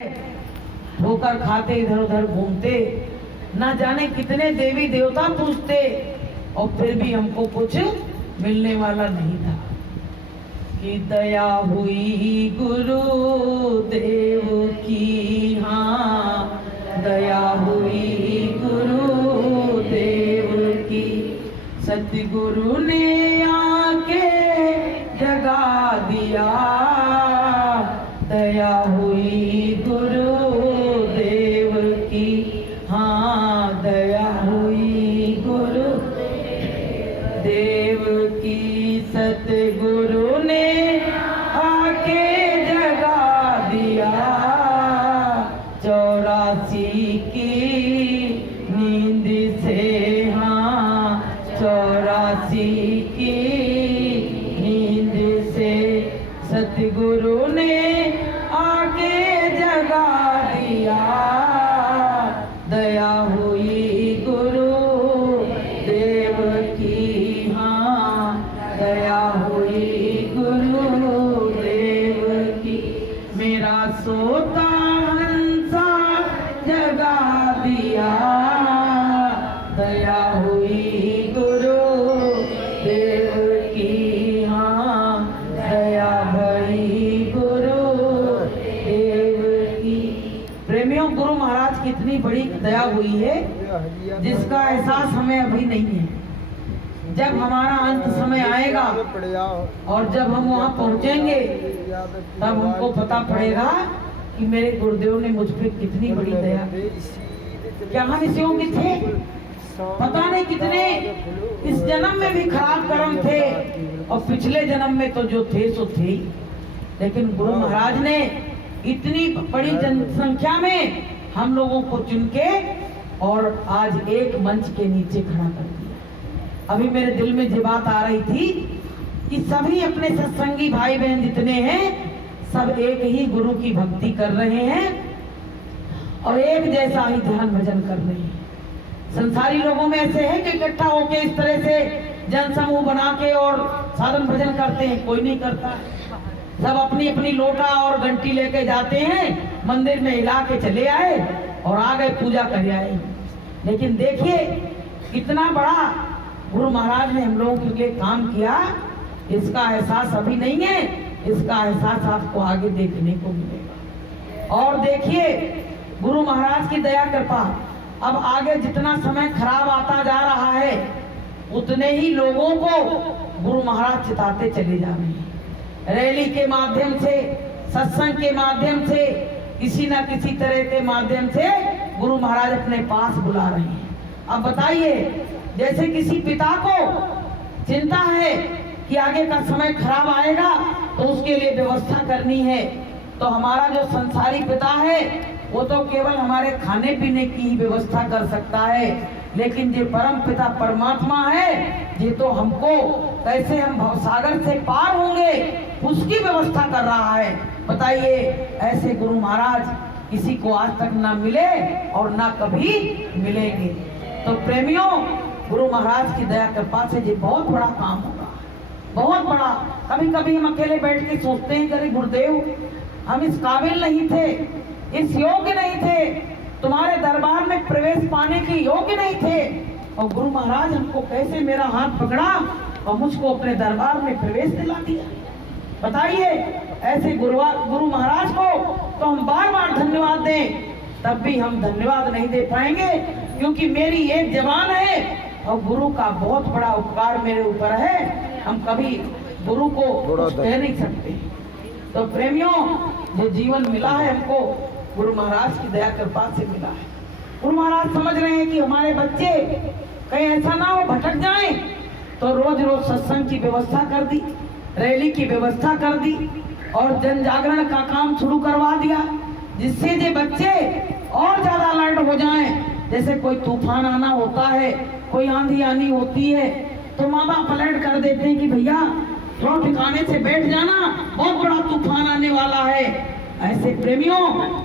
ठोकर खाते इधर उधर घूमते, ना जाने कितने देवी देवता पूजते और फिर भी हमको कुछ मिलने वाला नहीं था। कि दया हुई गुरु देव की, हाँ दया हुई गुरु देव की, सतगुरु ने आके जगा दिया। दया हुई गुरु देव की, हाँ दया हुई गुरु देव की, सतगुरु ने आके जगा दिया। 84 की नींद से, हाँ 84 की नींद से, सतगुरु ने आके जगा दिया। दया हुई गुरु देव की, हाँ दया हुई गुरु देव की, मेरा सोता हंसा जगा दिया। दया हुई गुरु देव की, हाँ दया भई गुरु देव की। प्रेमियों, गुरु महाराज की इतनी बड़ी दया हुई है जिसका एहसास हमें अभी नहीं है। जब हमारा अंत समय आएगा और जब हम वहाँ पहुँचेंगे तब हमको पता पड़ेगा कि मेरे गुरुदेव ने मुझ पे कितनी बड़ी दया की। क्या हम इस योग्य थे? पता नहीं कितने इस जन्म में भी खराब कर्म थे और पिछले जन्म में तो जो थे सो थे ही। लेकिन गुरु महाराज ने इतनी बड़ी जनसंख्या में हम लोगों को चुन के और आज एक मंच के नीचे खड़ा कर दिया। अभी मेरे दिल में ये बात आ रही थी कि सभी अपने सत्संगी भाई बहन जितने हैं सब एक ही गुरु की भक्ति कर रहे हैं और एक जैसा ही ध्यान भजन कर रहे हैं। संसारी लोगों में ऐसे है कि इकट्ठा होके इस तरह से जन समूह बना के और साधन भजन करते हैं, कोई नहीं करता। सब अपनी अपनी लोटा और घंटी लेके जाते हैं, मंदिर में हिला के चले आए और आ गए, पूजा कर आए। लेकिन देखिए कितना बड़ा गुरु महाराज ने हम लोगों के लिए काम किया, इसका एहसास अभी नहीं है, इसका एहसास आपको आगे देखने को मिलेगा। और देखिए गुरु महाराज की दया कृपा, अब आगे जितना समय खराब आता जा रहा है उतने ही लोगों को गुरु महाराज चिताते चले जा रहे हैं। रैली के माध्यम से, सत्संग के माध्यम से, किसी न किसी तरह के माध्यम से गुरु महाराज अपने पास बुला रहे हैं। अब बताइए, जैसे किसी पिता को चिंता है कि आगे का समय खराब आएगा तो उसके लिए व्यवस्था करनी है, तो हमारा जो संसारी पिता है वो तो केवल हमारे खाने पीने की ही व्यवस्था कर सकता है, लेकिन जो परम पिता परमात्मा है ये तो हमको कैसे हम भवसागर से पार होंगे उसकी व्यवस्था कर रहा है। बताइए, ऐसे गुरु महाराज किसी को आज तक ना मिले और ना कभी मिलेंगे। तो प्रेमियों, गुरु महाराज की दया कृपा से ये बहुत बड़ा काम होगा, बहुत बड़ा। कभी कभी हम अकेले बैठ के सोचते हैं कि गुरुदेव हम इस काबिल नहीं थे, इस योग्य नहीं थे, तुम्हारे दरबार में प्रवेश पाने के योग्य नहीं थे, और गुरु महाराज हमको कैसे मेरा हाथ पकड़ा और मुझको अपने दरबार में प्रवेश दिला दिया। बताइए, ऐसे गुरु महाराज को तो हम बार बार धन्यवाद दें, तब भी हम धन्यवाद नहीं दे पाएंगे, क्योंकि मेरी एक जबान है और गुरु का बहुत बड़ा उपकार मेरे ऊपर है। हम कभी गुरु को कुछ कह नहीं सकते। तो प्रेमियों, जो जीवन मिला है हमको गुरु महाराज की दया कृपा से मिला है। गुरु महाराज समझ रहे हैं कि हमारे बच्चे कहीं ऐसा ना हो भटक जाएं, तो रोज रोज सत्संग की व्यवस्था कर दी, रैली की व्यवस्था कर दी और जन जागरण का काम शुरू करवा दिया, जिससे ये बच्चे और ज्यादा अलर्ट हो जाएं। जैसे कोई तूफान आना होता है, कोई आंधी आनी होती है, तो माँ बाप अलर्ट कर देते हैं कि भैया थोड़ा ठिकाने से बैठ जाना, बहुत बड़ा तूफान आने वाला है। ऐसे प्रेमियों,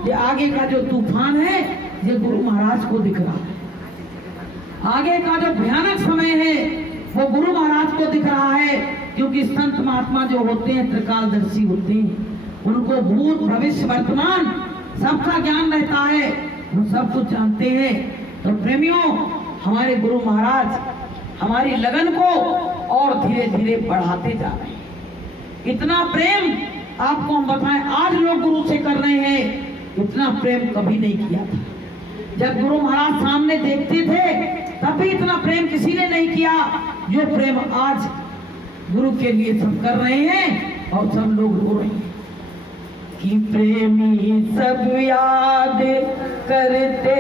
ये आगे का जो तूफान है ये गुरु महाराज को दिख रहा है। आगे का जो भयानक समय है वो गुरु महाराज को दिख रहा है, क्योंकि संत महात्मा जो होते हैं त्रिकालदर्शी होते हैं, उनको भूत भविष्य वर्तमान सबका ज्ञान रहता है, वो सब कुछ जानते हैं। तो प्रेमियों, हमारे गुरु महाराज हमारी लगन को और धीरे धीरे बढ़ाते जा रहे हैं। इतना प्रेम आपको हम बताएं, आज लोग गुरु से कर रहे हैं, इतना प्रेम कभी नहीं किया था। जब गुरु महाराज सामने देखते थे तब भी इतना प्रेम किसी ने नहीं किया जो प्रेम आज गुरु के लिए सब कर रहे हैं और सब लोग रो रहे हैं कि प्रेमी सब याद करते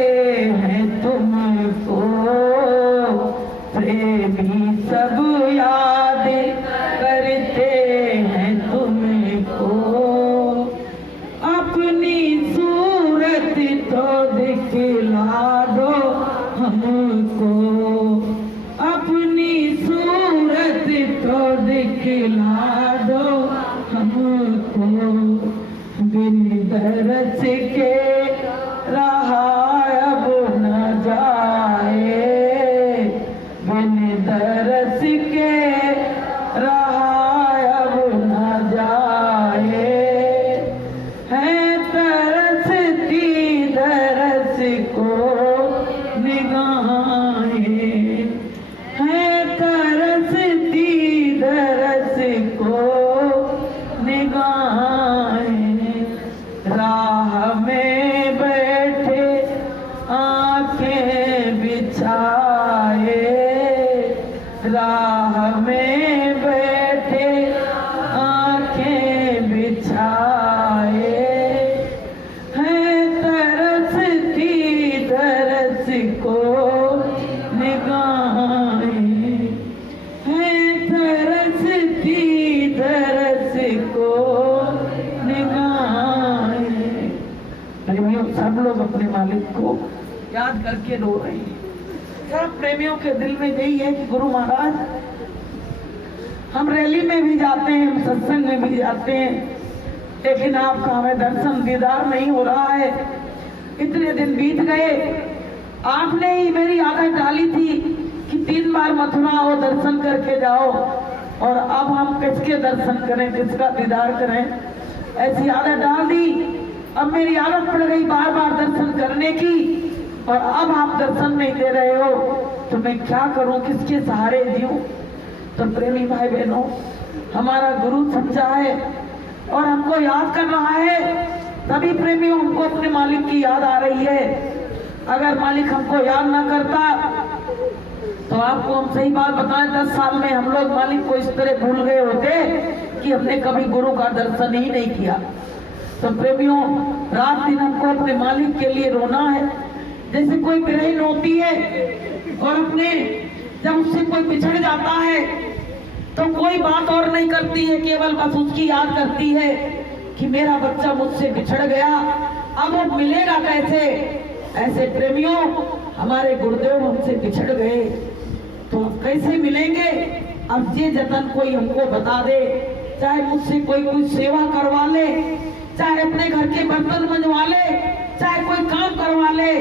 हैं तुमको, प्रेमी सब याद करते हैं तुमको, अपनी सूरत तो दिखला दो हमको, अपनी सूरत तो दिखला दो हमको, बिन दरस के रहा अब न जाए, बिन दरस के रहा अब न जाए, है तरसती दरस को निगाहें, है तरसती दरस को निगाहें, राह में बैठे आंखें बिछाए, राह में बैठे आंखें बिछाए, है तरसती दरस को निगाहें, है तरसती दरस को निगाहें। प्रेमियों, सब लोग अपने मालिक को याद करके रो रहे हैं। सब प्रेमियों के दिल में यही है कि गुरु महाराज, हम रैली में भी जाते हैं, हम सत्संग में भी जाते हैं, लेकिन आपका हमें दर्शन दीदार नहीं हो रहा है। इतने दिन बीत गए, आपने ही मेरी आदत डाली थी कि 3 बार मथुरा आओ, दर्शन करके जाओ, और अब हम किसके दर्शन करें, किसका दीदार करें, ऐसी आदत डाल दी। अब मेरी आदत पड़ गई बार बार दर्शन करने की, और अब आप दर्शन नहीं दे रहे हो तो मैं क्या करूं, किसके सहारे जीऊं। तो प्रेमी भाई बहनों, हमारा गुरु सच्चा है और हमको याद कर रहा है, तभी प्रेमियों हमको अपने मालिक की याद आ रही है। अगर मालिक हमको याद ना करता तो आपको हम सही बात बताएं, 10 साल में हम लोग मालिक को इस तरह भूल गए होते कि हमने कभी गुरु का दर्शन ही नहीं किया। तो प्रेमियों, रात दिन हमको अपने मालिक के लिए रोना है। जैसे कोई बहन होती है और अपने जब उससे कोई बिछड़ जाता है तो कोई बात और नहीं करती है, केवल बस उसकी याद करती है कि मेरा बच्चा मुझसे बिछड़ गया, अब वो मिलेगा कैसे। ऐसे प्रेमियों, हमारे गुरुदेव हमसे बिछड़ गए तो अब कैसे मिलेंगे। अब ये जतन कोई हमको बता दे, चाहे मुझसे कोई कुछ सेवा करवा ले, चाहे अपने घर के बर्तन मंजवा ले, चाहे कोई काम करवा ले,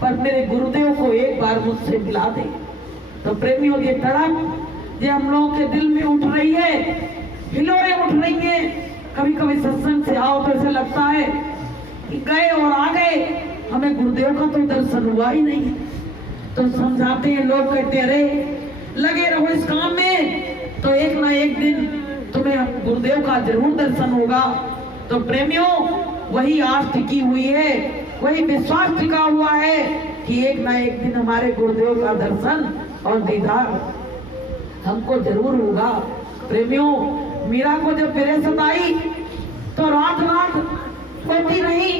पर मेरे गुरुदेव को एक बार मुझसे मिला दे। तो प्रेमियों, ये तड़प ये हम लोगों के दिल में उठ रही है, हिलोरे उठ रही है। कभी कभी सत्संग से आओ तो ऐसे लगता है कि गए और आ गए, हमें गुरुदेव का तो दर्शन हुआ ही नहीं। तो समझाते हैं लोग, कहते हैं अरे लगे रहो इस काम में तो एक ना एक दिन तुम्हें गुरुदेव का जरूर दर्शन होगा। तो प्रेमियों, वही आस टिकी हुई है, वही विश्वास टिका हुआ है कि एक ना एक दिन हमारे गुरुदेव का दर्शन और दीदार हमको जरूर होगा। प्रेमियों, मीरा को जब विरसत आई तो रात रात सोती रही,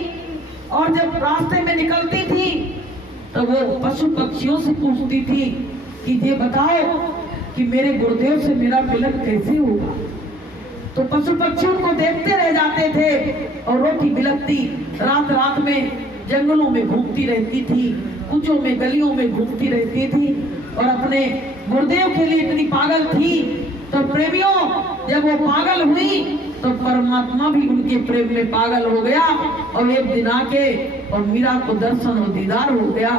और जब रास्ते में निकलती थी तो वो पशु पक्षियों से पूछती थी कि ये बताओ कि मेरे गुरुदेव से मेरा मिलन कैसे होगा। तो पशु पक्षी उनको देखते रह जाते थे और रोती बिलखती रात रात में जंगलों में घूमती रहती थी, कुचों में गलियों में घूमती रहती थी और अपने गुरुदेव के लिए इतनी पागल थी। तो प्रेमियों, जब वो पागल हुई तो परमात्मा भी उनके प्रेम में पागल हो गया और एक दिन आके और मीरा को दर्शन और दीदार हो गया।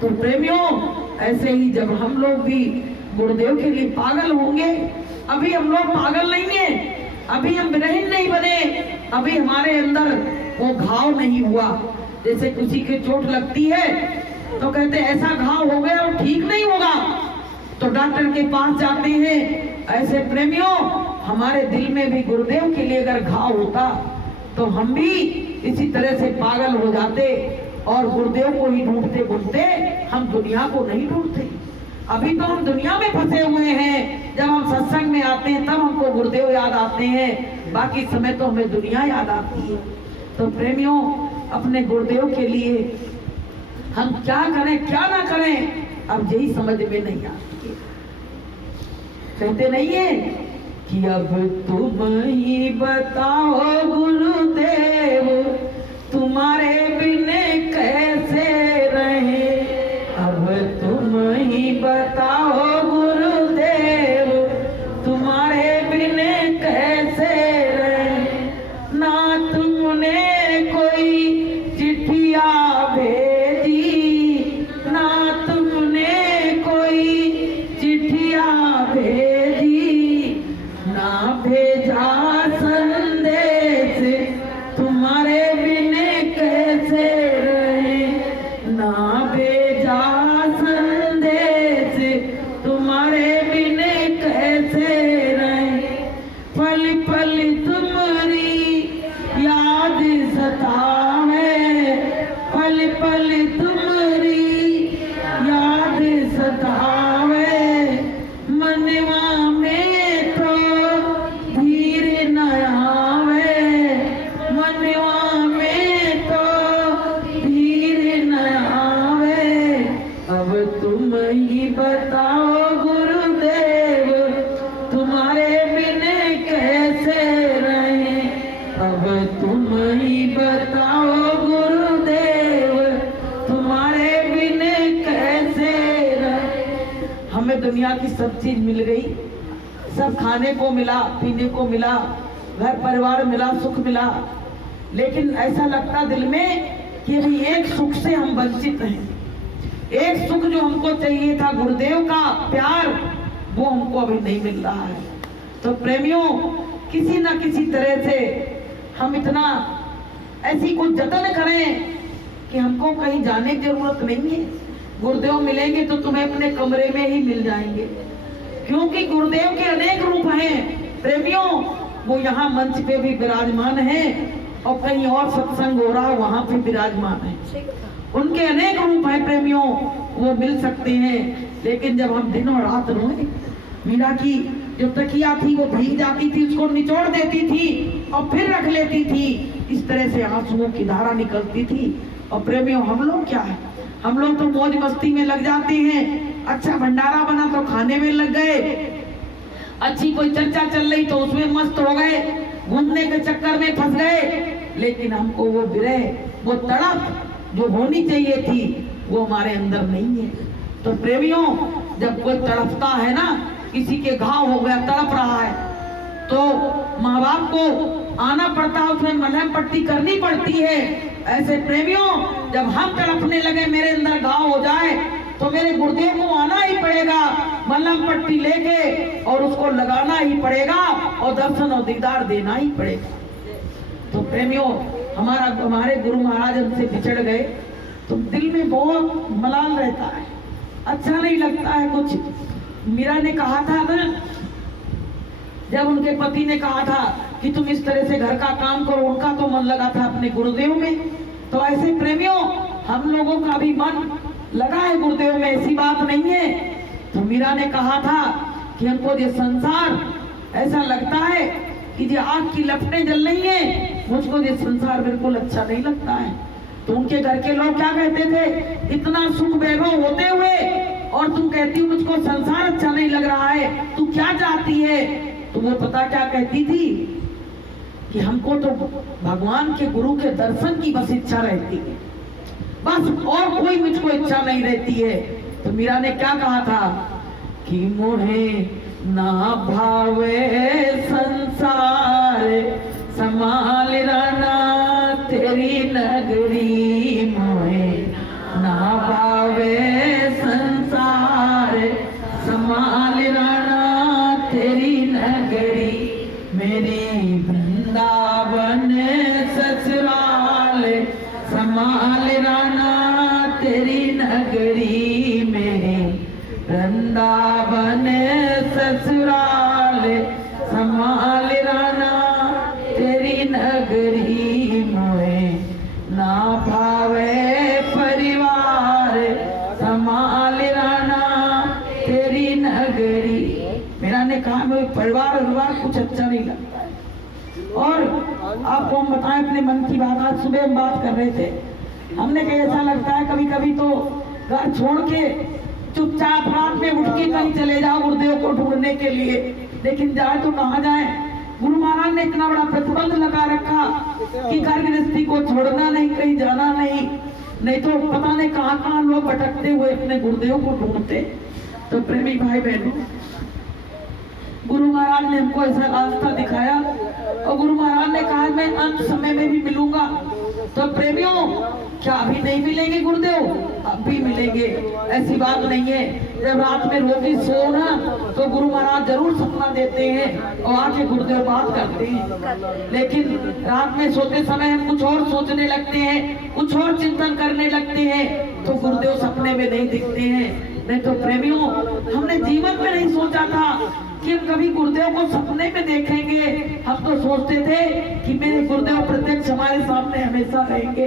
तो प्रेमियों, ऐसे ही जब हम लोग भी गुरुदेव के लिए पागल होंगे, अभी हम लोग पागल नहीं है, अभी हम विरहीन नहीं बने, अभी हमारे अंदर वो घाव नहीं हुआ। जैसे किसी के चोट लगती है तो कहते ऐसा घाव हो गया वो ठीक नहीं होगा, तो डॉक्टर के पास जाते हैं। ऐसे प्रेमियों, हमारे दिल में भी गुरुदेव के लिए अगर घाव होता तो हम भी इसी तरह से पागल हो जाते और गुरुदेव को ही ढूंढते ढूंढते हम दुनिया को नहीं ढूंढते। अभी तो हम दुनिया में फंसे हुए हैं, जब हम सत्संग में आते हैं तब हमको गुरुदेव याद आते हैं, बाकी समय तो हमें दुनिया याद आती है। तो प्रेमियों, अपने गुरुदेव के लिए हम क्या करें क्या ना करें, अब यही समझ में नहीं आती। कहते नहीं है कि अब तुम ही बताओ गुरुदेव, तुम्हारे बिना कैसे रहे। अब तुम ही बताओ गुरुदेव, तुम्हारे बिना कैसे रहे। ना तुमने कोई चिट्ठिया भेजी, ना तुमने कोई चिट्ठिया भेजी, ना भेजा संदेश, तुम्हारे बिना कैसे रहे। ना भेजा संदेश, तुम्हारे बिना कैसे रहे। पल पल तुम्हारी याद सतावे, पल पल तुम्हारी याद सतावे। मनवा में तो धीर न आवे, मनवा में तो धीर न आवे। अब तुम ही बताओ गुरुदेव, तुम्हारे बिना कैसे रहे। अब तुम ही बताओ गुरुदेव, तुम्हारे बिना कैसे रहे। हमें दुनिया की सब चीज मिल गई, सब खाने को मिला, पीने को मिला, घर परिवार मिला, सुख मिला, लेकिन ऐसा लगता दिल में कि अभी एक सुख से हम वंचित हैं। एक सुख जो हमको चाहिए था, गुरुदेव का प्यार, वो हमको अभी नहीं मिल रहा है। तो प्रेमियों, किसी ना किसी तरह से हम इतना ऐसी कुछ जतन करें कि हमको कहीं जाने की जरूरत नहीं है। गुरुदेव मिलेंगे तो तुम्हें अपने कमरे में ही मिल जाएंगे, क्योंकि गुरुदेव के अनेक रूप हैं प्रेमियों। वो यहाँ मंच पे भी विराजमान हैं और कहीं और सत्संग हो रहा है वहां पे विराजमान है। उनके अनेक रूप हैं प्रेमियों, वो मिल सकते हैं। लेकिन जब हम दिन और रात रोए, मीरा की जो तकिया थी वो भीग जाती थी, उसको निचोड़ देती थी और फिर रख लेती थी, इस तरह से आंसुओं की धारा निकलती थी। और प्रेमियों, हम लोग क्या है, हम लोग तो मौज मस्ती में लग जाते हैं। अच्छा भंडारा बना तो खाने में लग गए, अच्छी कोई चर्चा चल रही तो उसमें मस्त हो गए, घूमने के चक्कर में फंस गए। लेकिन हमको वो विरह, वो तड़प जो होनी चाहिए थी, वो हमारे अंदर नहीं है। तो प्रेमियों, जब कोई तड़पता है ना, किसी के घाव हो गया, तड़प रहा है, तो माँ बाप को आना पड़ता है, उसमें मलहम पट्टी करनी पड़ती है। ऐसे प्रेमियों, जब हम तड़पने लगे, मेरे अंदर घाव हो जाए, तो मेरे गुरुदेव को आना ही पड़ेगा, मलहम पट्टी लेके, और उसको लगाना ही पड़ेगा और दर्शन और दीदार देना ही पड़ेगा। तो प्रेमियों, हमारे गुरु महाराज हमसे बिछड़ गए तो दिल में बहुत मलाल रहता है, अच्छा नहीं लगता है कुछ। मीरा ने कहा था ना, जब उनके पति ने कहा था कि तुम इस तरह से घर का काम करो, उनका तो मन लगा था अपने गुरुदेव में। तो ऐसे प्रेमियों, हम लोगों का भी मन लगा है गुरुदेव में, ऐसी बात नहीं है। तो मीरा ने कहा था कि हमको ये संसार ऐसा लगता है कि जो आग की लपटें जल रही हैं, मुझको ये संसार बिल्कुल अच्छा नहीं लगता है। तो उनके घर के लोग क्या कहते थे, इतना सुख वैभव होते हुए और तुम कहती हो मुझको संसार अच्छा नहीं लग रहा है, तू क्या चाहती है। तो वो पता क्या कहती थी कि हमको तो भगवान के गुरु के दर्शन की बस इच्छा रहती है, बस और कोई मुझको इच्छा नहीं रहती है। तो मीरा ने क्या कहा था कि मोहे ना भावे संसार, संभाल रहना तेरी नगरी। मोहे ना भावे संसार, संभाल रहना तेरी नगरी। मेरी वृंदावन ससुराल राना तेरी नगरी में, वृंदावन ससुराल संभाल राना तेरी नगरी में, ना भावे परिवार संभाल राना तेरी नगरी। मेरा ने कहा मुझे परिवार कुछ अच्छा नहीं लगता है। और आपको हम बताएं अपने मन की बात, आज सुबह हम बात कर रहे थे, हमने कहा ऐसा लगता है कभी कभी तो घर छोड़ के चुपचाप रात में उठ के कहीं चले जाओ गुरुदेव को ढूंढने के लिए, लेकिन जाए तो कहाँ जाए। गुरु महाराज ने इतना बड़ा प्रतिबंध लगा रखा कि घर गृहस्थी को छोड़ना नहीं, कहीं जाना नहीं तो पता नहीं कहाँ लोग भटकते हुए अपने गुरुदेव को ढूंढते। तो प्रेमी भाई बहनों, गुरु महाराज ने हमको ऐसा रास्ता दिखाया और गुरु महाराज ने कहा मैं अंत समय में भी मिलूंगा। तो प्रेमियों, क्या अभी नहीं मिलेंगे गुरुदेव? अब भी मिलेंगे, ऐसी बात नहीं है। जब रात में रोटी सो ना तो गुरु महाराज जरूर सपना देते हैं और आके गुरुदेव बात करते हैं, लेकिन रात में सोते समय हम कुछ और सोचने लगते हैं, कुछ और चिंतन करने लगते हैं, तो गुरुदेव सपने में नहीं दिखते हैं। नहीं तो प्रेमियों, हमने जीवन में नहीं सोचा था कि हम कभी गुरुदेव को सपने में देखेंगे। हम तो सोचते थे कि मेरे गुरुदेव प्रत्यक्ष हमारे सामने हमेशा रहेंगे,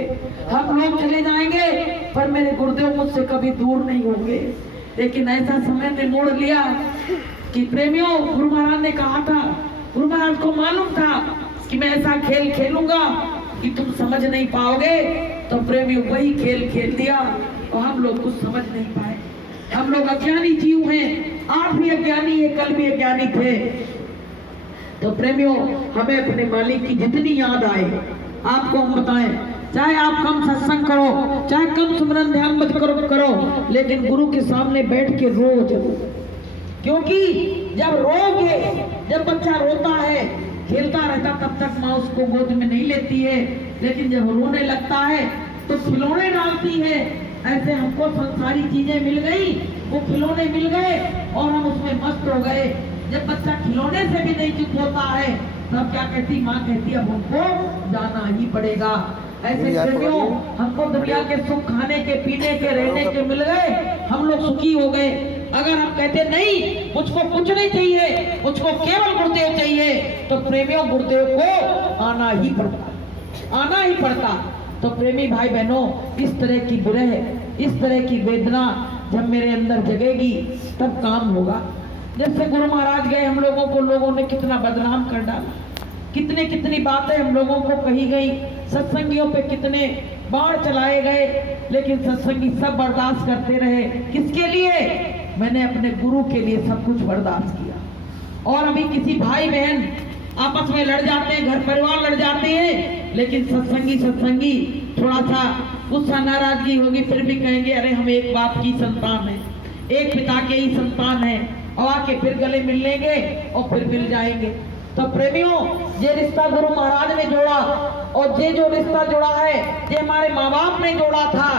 हम लोग चले जाएंगे पर मेरे गुरुदेव मुझसे कभी दूर नहीं होंगे। लेकिन ऐसा समय ने मोड़ लिया कि प्रेमियों, गुरु महाराज ने कहा था, गुरु महाराज को मालूम था कि मैं ऐसा खेल खेलूंगा कि तुम समझ नहीं पाओगे। तो प्रेमियों, वही खेल खेल दिया और हम लोग कुछ समझ नहीं पाए। हम लोग अज्ञानी जीव हैं, आप भी अज्ञानी है, कल भी अज्ञानी थे। तो प्रेमियों, हमें अपने मालिक की जितनी याद आए आपको हम बताएं, चाहे आप कम सत्संग करो, चाहे कम सुमरन ध्यान मत करो, लेकिन गुरु के सामने बैठ के रो जरूर। क्योंकि जब रोगे, जब बच्चा रोता है, खेलता रहता, तब तक माँ उसको गोद में नहीं लेती है, लेकिन जब रोने लगता है तो खिलौने डालती है। ऐसे हमको संसारी चीजें मिल गई, वो खिलौने मिल गए और हम उसमें मस्त हो गए। जब बच्चा खिलौने से भी नहीं चुप होता है, तब क्या कहती माँ? कहती अब हमको जाना ही पड़ेगा। ऐसे प्रेमियों, हमको दुनिया के सुख खाने के, पीने के, रहने के मिल गए, हम लोग सुखी हो गए। अगर हम कहते नहीं मुझको कुछ नहीं चाहिए, मुझको केवल गुरुदेव चाहिए, तो प्रेमियों गुरुदेव को आना ही पड़ता। तो प्रेमी भाई बहनों, इस तरह की विरह, इस तरह की वेदना जब मेरे अंदर जगेगी तब काम होगा। जैसे गुरु महाराज गए, हम लोगों को लोगों ने कितना बदनाम कर डाला, कितनी बातें हम लोगों को कही गई, सत्संगियों पे कितने बाण चलाए गए, लेकिन सत्संगी सब बर्दाश्त करते रहे। किसके लिए? मैंने अपने गुरु के लिए सब कुछ बर्दाश्त किया। और अभी किसी भाई बहन आपस में लड़ जाते हैं, घर परिवार लड़ जाते हैं, लेकिन सत्संगी थोड़ा सा गुस्सा नाराजगी होगी, फिर भी कहेंगे अरे हम एक बाप की संतान है, एक पिता के ही संतान है, और आके फिर गले मिल लेंगे और फिर मिल जाएंगे। तो प्रेमियों, ये रिश्ता गुरु महाराज ने जोड़ा, और ये जो रिश्ता जोड़ा है ये हमारे माँ बाप ने जोड़ा था।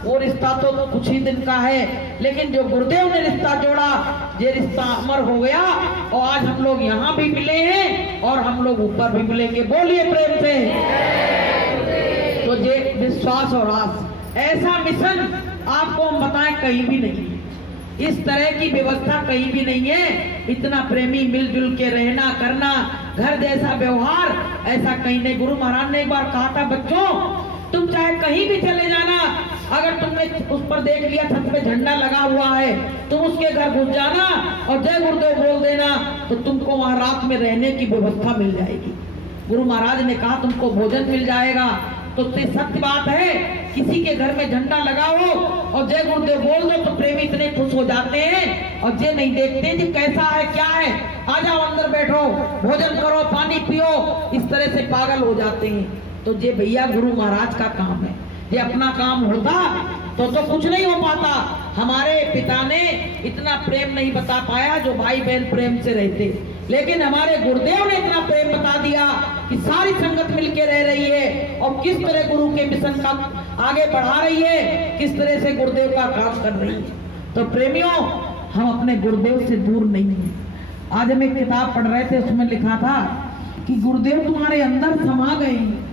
वो रिश्ता तो कुछ ही दिन का है, लेकिन जो गुरुदेव ने रिश्ता जोड़ा, ये रिश्ता अमर हो गया। और आज हम लोग यहाँ भी मिले हैं और हम लोग ऊपर भी मिलेंगे। बोलिए प्रेम से। तो ये विश्वास और आस, ऐसा मिशन आपको हम बताएं कहीं भी नहीं है, इस तरह की व्यवस्था कहीं भी नहीं है। इतना प्रेमी मिलजुल के रहना करना, घर जैसा व्यवहार, ऐसा कहीं नहीं। गुरु महाराज ने एक बार कहा था, बच्चों तुम चाहे कहीं भी चले जाना, अगर तुमने उस पर देख लिया छत पे झंडा लगा हुआ है, तुम उसके घर घुस जाना और जय गुरुदेव बोल देना, तो तुमको वहां रात में रहने की व्यवस्था मिल जाएगी। गुरु महाराज ने कहा तुमको भोजन मिल जाएगा। तो सत्य बात है, किसी के घर में झंडा लगाओ और जय गुरुदेव बोल दो तो प्रेमी इतने खुश हो जाते हैं, और ये नहीं देखते कि कैसा है क्या है, आ जाओ अंदर बैठो, भोजन करो, पानी पियो, इस तरह से पागल हो जाते हैं। तो ये भैया गुरु महाराज का काम है, ये अपना काम होता तो कुछ नहीं हो पाता। हमारे पिता ने इतना प्रेम नहीं बता पाया जो भाई बहन प्रेम से रहते, लेकिन हमारे गुरुदेव ने इतना प्रेम बता दिया कि सारी संगत मिलके रह रही है और किस तरह गुरु के मिशन का आगे बढ़ा रही है, किस तरह से गुरुदेव का काम कर रही है। तो प्रेमियों, हम अपने गुरुदेव से दूर नहीं है। आज हम एक किताब पढ़ रहे थे, उसमें लिखा था कि गुरुदेव तुम्हारे अंदर समा गए हैं,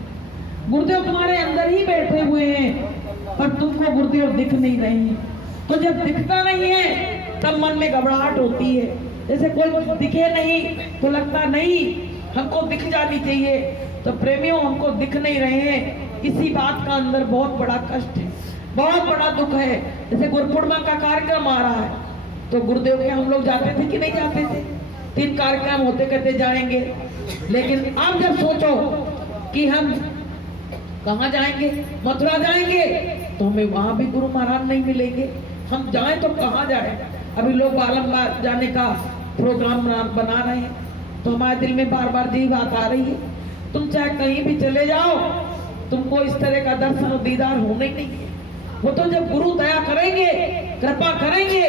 गुरुदेव तुम्हारे अंदर ही बैठे हुए हैं। गुरुदेव दिख नहीं रहे हैं। तो जब दिखता नहीं है तब मन में घबराहट होती है, जैसे कोई दिखे नहीं तो लगता नहीं हमको दिख जानी चाहिए। तो प्रेमियों हमको दिख नहीं रहे हैं, इसी बात का अंदर बहुत बड़ा कष्ट है, बहुत बड़ा दुख है। जैसे गुरुपूर्णिमा का कार्यक्रम आ रहा है तो गुरुदेव के हम लोग जाते थे कि नहीं जाते थे? 3 कार्यक्रम होते करते जाएंगे, लेकिन अब जब सोचो कि हम कहाँ जाएंगे, मथुरा जाएंगे तो हमें वहां भी गुरु महाराज नहीं मिलेंगे, हम जाएं तो कहाँ जाए। अभी लोग बालमबाग जाने का प्रोग्राम बना रहे हैं, तो हमारे दिल में बार बार यही बात आ रही है, तुम चाहे कहीं भी चले जाओ तुमको इस तरह का दर्शन और दीदार होने ही नहीं है। वो तो जब गुरु दया करेंगे, कृपा करेंगे,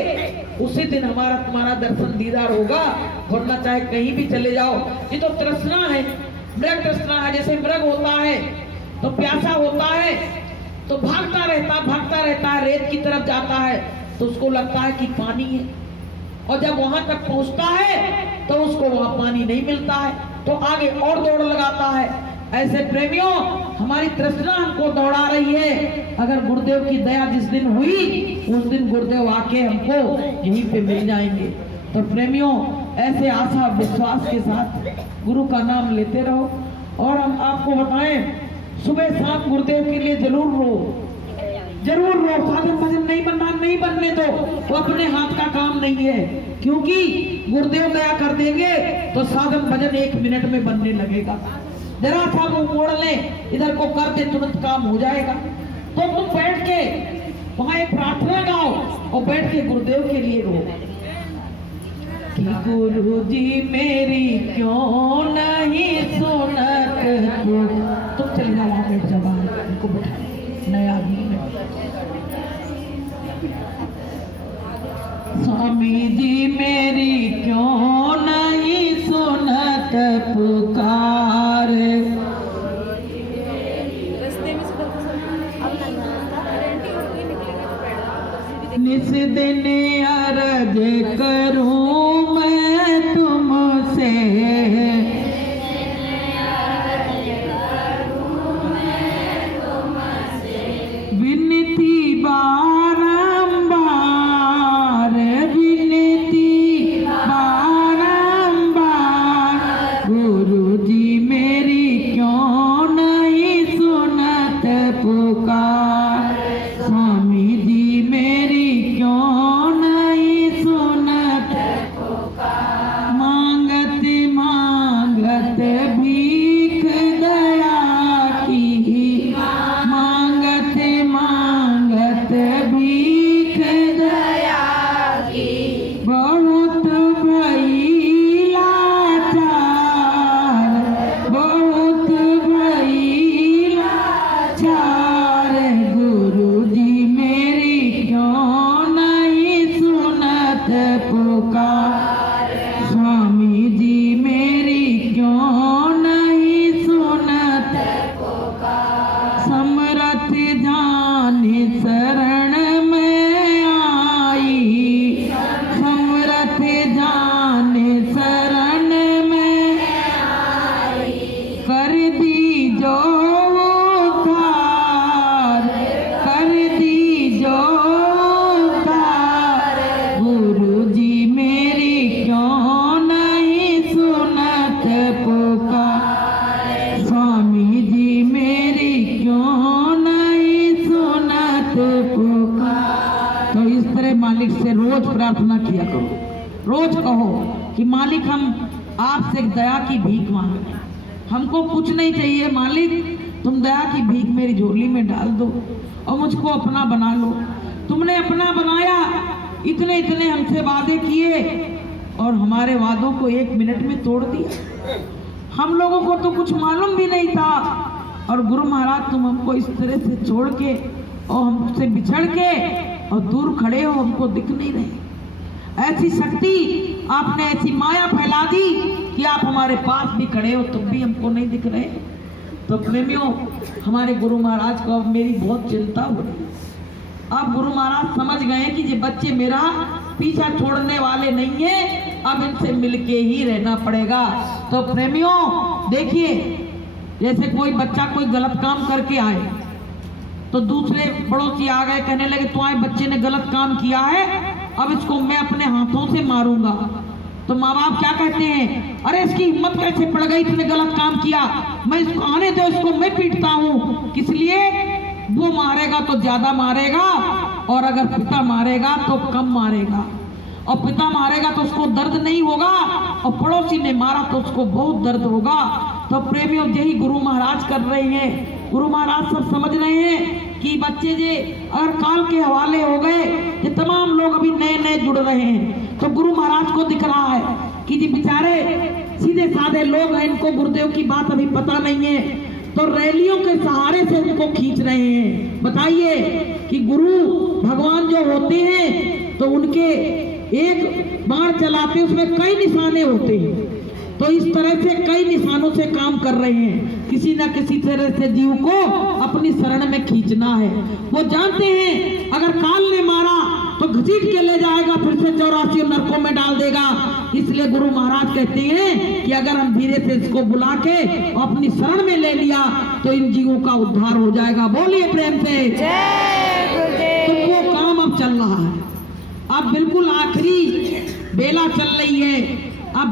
उसी दिन हमारा तुम्हारा दर्शन दीदार होगा, वरना चाहे कहीं भी चले जाओ। ये तो तृष्णा है, मृग तृष्णा है। जैसे मृग होता है तो प्यासा होता है तो भागता रहता है, रेत की तरफ जाता है तो उसको लगता है कि पानी है, और जब वहां तक पहुंचता है तो उसको वहां पानी नहीं मिलता है तो आगे और दौड़ लगाता है। ऐसे प्रेमियों हमारी तृष्णा हमको दौड़ा रही है। अगर गुरुदेव की दया जिस दिन हुई उस दिन गुरुदेव आके हमको यहीं पे मिल जाएंगे। तो प्रेमियों ऐसे आशा विश्वास के साथ गुरु का नाम लेते रहो। और हम आपको बताएं, सुबह शाम गुरुदेव के लिए जरूर रो। साधन भजन नहीं बनने दो, वो अपने हाथ का काम नहीं है, क्योंकि गुरुदेव दया कर देंगे तो साधन भजन 1 मिनट में बनने लगेगा। जरा सा वो मोड़ ले, इधर को कर दे, तुरंत काम हो जाएगा। तो तुम बैठ के वहां एक प्रार्थना गाओ और बैठ के गुरुदेव के लिए रो कि गुरु जी मेरी क्यों नहीं सुनत तू। तुम चले जाओ, वहां बैठ जाओ, उनको बैठा नया आदमी में। स्वामी जी मेरी क्यों नहीं सुनत पुकार, निस दिन अरज करूं मैं तुमसे, विनती बारंबार, विनती बारंबार, गुरु जी मेरी क्यों नहीं सुनत पुकार, स्वामी जी मेरी क्यों नहीं सुनत पुकार। मांगत मांगत भीख दया की, मांगत मांगत भीख दया की, बहुत भई लाचार, बहुत भई लाचार, गुरु जी मेरी क्यों नहीं सुनत पुकार, स्वामी जी मेरी क्यों नहीं सुनत पुकार। समरथ जान शरण में आई, समरथ जान शरण में आई, कर दी जो उद्धार, कर दी जो उद्धार, गुरु जी मेरी क्यों नहीं सुनत पुकार, स्वामी जी मेरी क्यों नहीं सुनत पुकार। तो इस तरह मालिक से रोज प्रार्थना किया करो, रोज कहो कि मालिक हम आपसे दया की भीख मांग रहे हैं, हमको कुछ नहीं चाहिए मालिक, तुम दया की भीख मेरी झोली में डाल दो और मुझको अपना बना लो। तुमने अपना बनाया, इतने इतने हमसे वादे किए और हमारे वादों को 1 मिनट में तोड़ दिया। हम लोगों को तो कुछ मालूम भी नहीं था, और गुरु महाराज तुम हमको इस तरह से छोड़ के और हमसे बिछड़ के और दूर खड़े हो, हमको दिख नहीं रहे। ऐसी शक्ति आपने, ऐसी माया फैला दी कि आप हमारे पास भी खड़े हो तब भी हमको नहीं दिख रहे। तो प्रेमियों हमारे गुरु महाराज को अब मेरी बहुत चिंता हो रही है। अब गुरु महाराज समझ गए कि ये बच्चे मेरा पीछा छोड़ने वाले नहीं है, अब इनसे मिलके ही रहना पड़ेगा। तो प्रेमियों देखिए, जैसे कोई बच्चा कोई गलत काम करके आए तो दूसरे पड़ोसी आ गए, कहने लगे तुम्हारे बच्चे ने गलत काम किया है, अब इसको मैं अपने हाथों से मारूंगा। तो माँ बाप क्या कहते हैं, अरे इसकी हिम्मत कैसे पड़ गई, इसने गलत काम किया, मैं इसको आने दो, इसको मैं पीटता हूँ। किस लिए? वो मारेगा तो ज्यादा मारेगा, और अगर पिता मारेगा तो कम मारेगा। और पिता मारेगा तो उसको दर्द नहीं होगा, और पड़ोसी ने मारा तो उसको बहुत दर्द होगा। तो प्रेमियों, यही गुरु महाराज कर रहे हैं। गुरु महाराज सब समझ रहे हैं कि बच्चे जे अगर काल के हवाले हो गए, ये तमाम लोग अभी नए नए जुड़ रहे हैं, तो गुरु महाराज को दिख रहा है कि जी बेचारे सीधे साधे लोग हैं, इनको गुरुदेव की बात अभी पता नहीं है, तो रैलियों के सहारे से उनको खींच रहे हैं। बताइए कि गुरु भगवान जो होते हैं तो उनके एक बाण चलाते उसमें कई निशाने होते हैं, तो इस तरह से कई निशानों से काम कर रहे हैं। किसी न किसी तरह से जीव को अपनी शरण में खींचना है। वो जानते हैं अगर काल ने मारा तो घसीट के ले जाएगा, फिर से 84 नरकों में डाल देगा। इसलिए गुरु महाराज कहते हैं कि अगर हम धीरे से इसको बुला के अपनी शरण में ले लिया तो इन जीवों का उद्धार हो जाएगा। बोलिए प्रेम से जय गुरुदेव। तो वो काम अब चल रहा है, अब बिल्कुल आखिरी बेला चल रही है।